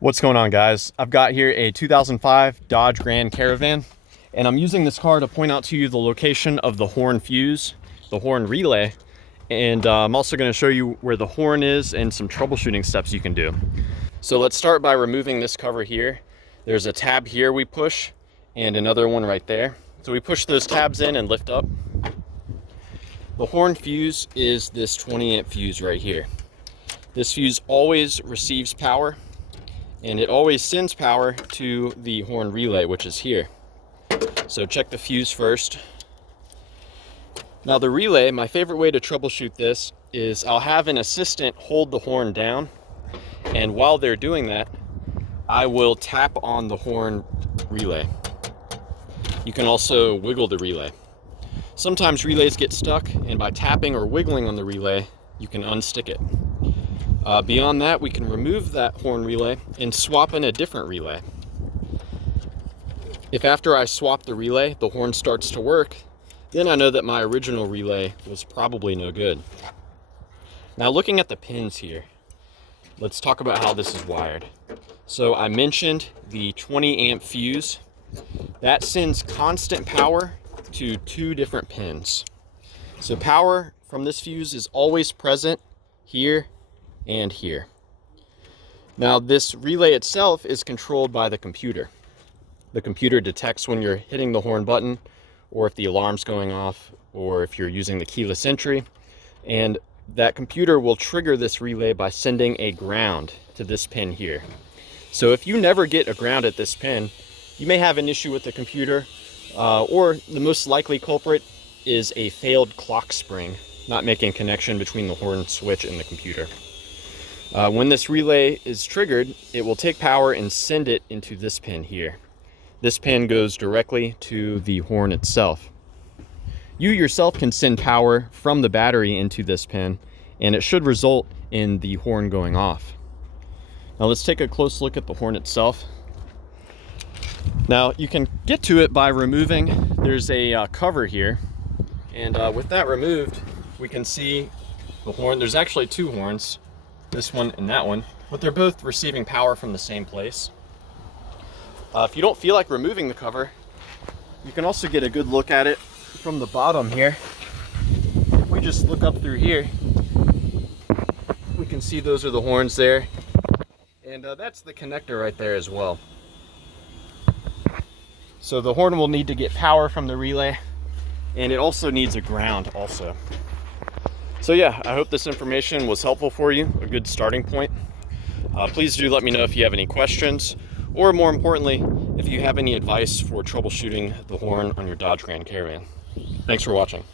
What's going on, guys? I've got here a 2005 Dodge Grand Caravan, and I'm using this car to point out to you the location of the horn fuse, the horn relay, and I'm also going to show you where the horn is and some troubleshooting steps you can do. So let's start by removing this cover here. There's a tab here we push and another one right there. So we push those tabs in and lift up. The horn fuse is this 20 amp fuse right here. This fuse always receives power, and it always sends power to the horn relay, which is here. So check the fuse first. Now the relay, my favorite way to troubleshoot this is I'll have an assistant hold the horn down, and while they're doing that, I will tap on the horn relay. You can also wiggle the relay. Sometimes relays get stuck, and by tapping or wiggling on the relay, you can unstick it. Beyond that, we can remove that horn relay and swap in a different relay. If after I swap the relay, the horn starts to work, then I know that my original relay was probably no good. Now, looking at the pins here, let's talk about how this is wired. So I mentioned the 20 amp fuse. That sends constant power to two different pins. So power from this fuse is always present here and here. Now this relay itself is controlled by the computer. The computer detects when you're hitting the horn button, or if the alarm's going off, or if you're using the keyless entry, and that computer will trigger this relay by sending a ground to this pin here. So if you never get a ground at this pin, you may have an issue with the computer, or the most likely culprit is a failed clock spring, not making connection between the horn switch and the computer. When this relay is triggered, it will take power and send it into this pin here. This pin goes directly to the horn itself. You yourself can send power from the battery into this pin, and it should result in the horn going off. Now let's take a close look at the horn itself. Now you can get to it by removing, there's a cover here, and with that removed, we can see the horn. There's actually two horns, this one and that one, but they're both receiving power from the same place. If you don't feel like removing the cover, you can also get a good look at it from the bottom here. If we just look up through here, we can see those are the horns there, and that's the connector right there as well. So the horn will need to get power from the relay, and it also needs a ground also. So yeah, I hope this information was helpful for you, a good starting point. Please do let me know if you have any questions, or more importantly, if you have any advice for troubleshooting the horn on your Dodge Grand Caravan. Thanks for watching.